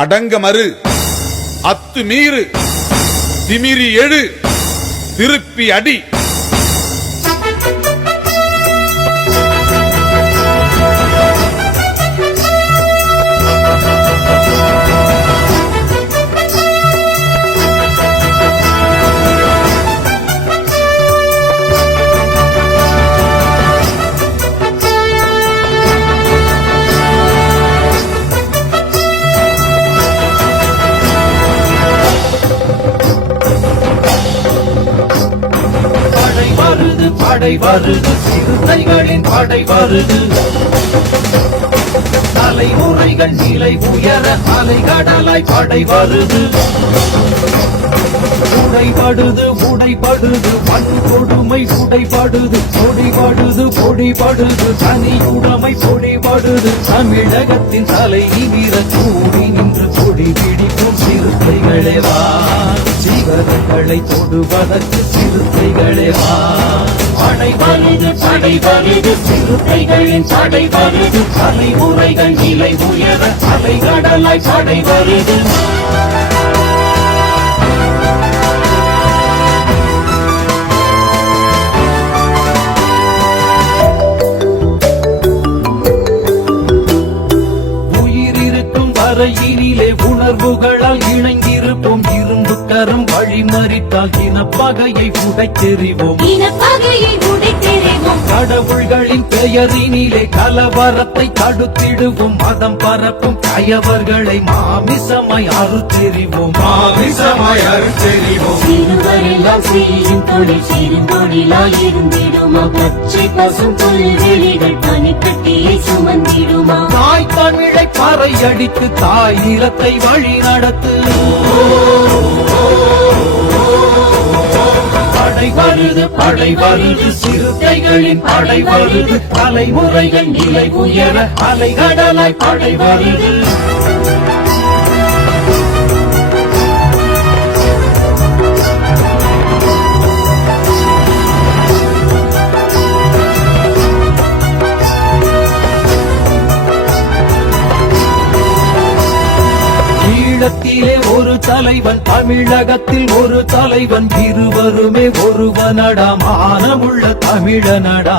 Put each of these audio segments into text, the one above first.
அடங்கமறு அத்துமீறு திமிரி எழு திருப்பி அடி. படை வருது சிறுத்தைகளின் படை வருது. தலைமுறைகள் நிலை உயர அலைகடலாய் படை வருது. உடைபடுது உடைபடுது வன்கொடுமை உடைபடுது பொடிபடுது பொடிபடுது தனியுடைமை பொடிபடுது. தமிழகத்தின் தலை நிமிர கூடி நின்று கொடி பிடிக்கும் சிறுத்தைகளே வா. சிவர்களை தொடுவதற்கு சிறுத்தைகளே வா. படை வருது சிறுத்தைகளின் படை வருது. தலைமுறைகள் நிலை உயர அலைகடலாய் படை வருது. உயிரிருக்கும் வரையினிலே உணர்வுகளால் இணைந்திருப்போம். இரும்பு கரம் வழிமறித்தால் இனப்பகையை உடைத்தெறிவோம். கடவுள்களின் பெயரினிலே கலவரத்தை தடுத்திடுவோம். மதம் பரப்பும் கயவர்களை மாமிசமாய் அறுத்தெறிவோம். மாமிசமாய் அறுத்தெறிவோம். சிறுவரெல்லாம் செய்யும் தொழில் சிறுந்தொழிலாயிருந்திடுமா. பச்சை பசும் புல்வெளிகள் பனிக்கட்டியை சுமந்திடுமா. தாய் தமிழை பறையடித்து தாய் நிலத்தை வழி நடத்து. படை வருது சிறுத்தைகளின் படை வருது. தலைமுறைகள் நிலை உயர அலைகடலாய் படை வருது. ஈழத்திலே ஒரு தலைவன் தமிழகத்தில் ஒரு தலைவன். இருவருமே ஒருவனடா மானமுள்ள தமிழனடா.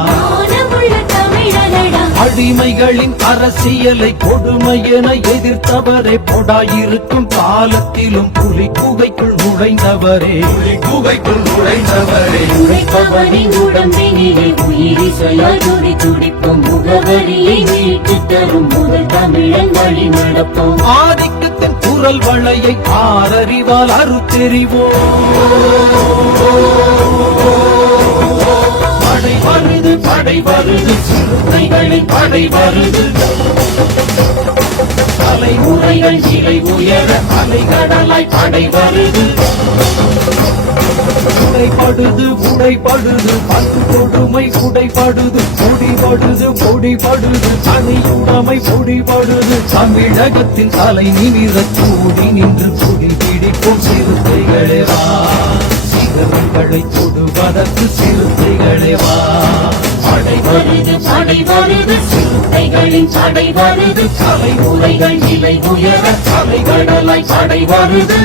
அடிமைகளின் அரசியலை கொடுமை என எதிர்த்தவரே. பொடாயிருக்கும் காலத்திலும் புலி குகைக்குள் நுழைந்தவரே. குகைக்குள் நுழைந்தவரே. உழைப்பவனின் உடம்பினிலே உயிரி செயலுரி துடிப்பும். முகவரியை மீட்டு தரும் முதல் தமிழன் வழி நடப்போம். ஆதிக்கத்தின் குரல் வளையை ஆரறிவால் அறுத்தெறிவோம். படை வருது சிறுத்தைகளின் படை வருது. தலைமுறைகள் நிலை உயர அலைகடலாய் படை வருது. உடைபடுது உடைபடுது வன்கொடுமை உடைபடுது பொடிபடுது பொடிபடுது தனியுடைமை பொடிபடுது. தமிழகத்தின் தலை நிமிர கூடி நின்று கொடி பிடிக்கும் சிறுத்தைகளே வா. சிறுத்தைகளை தொடுவதற்கு சிறுத்தைகளே வா. படை வருது சிறுத்தைகளின் படை வருது. தலைமுறைகள் நிலை உயர அலைகடலாய் படை வருது.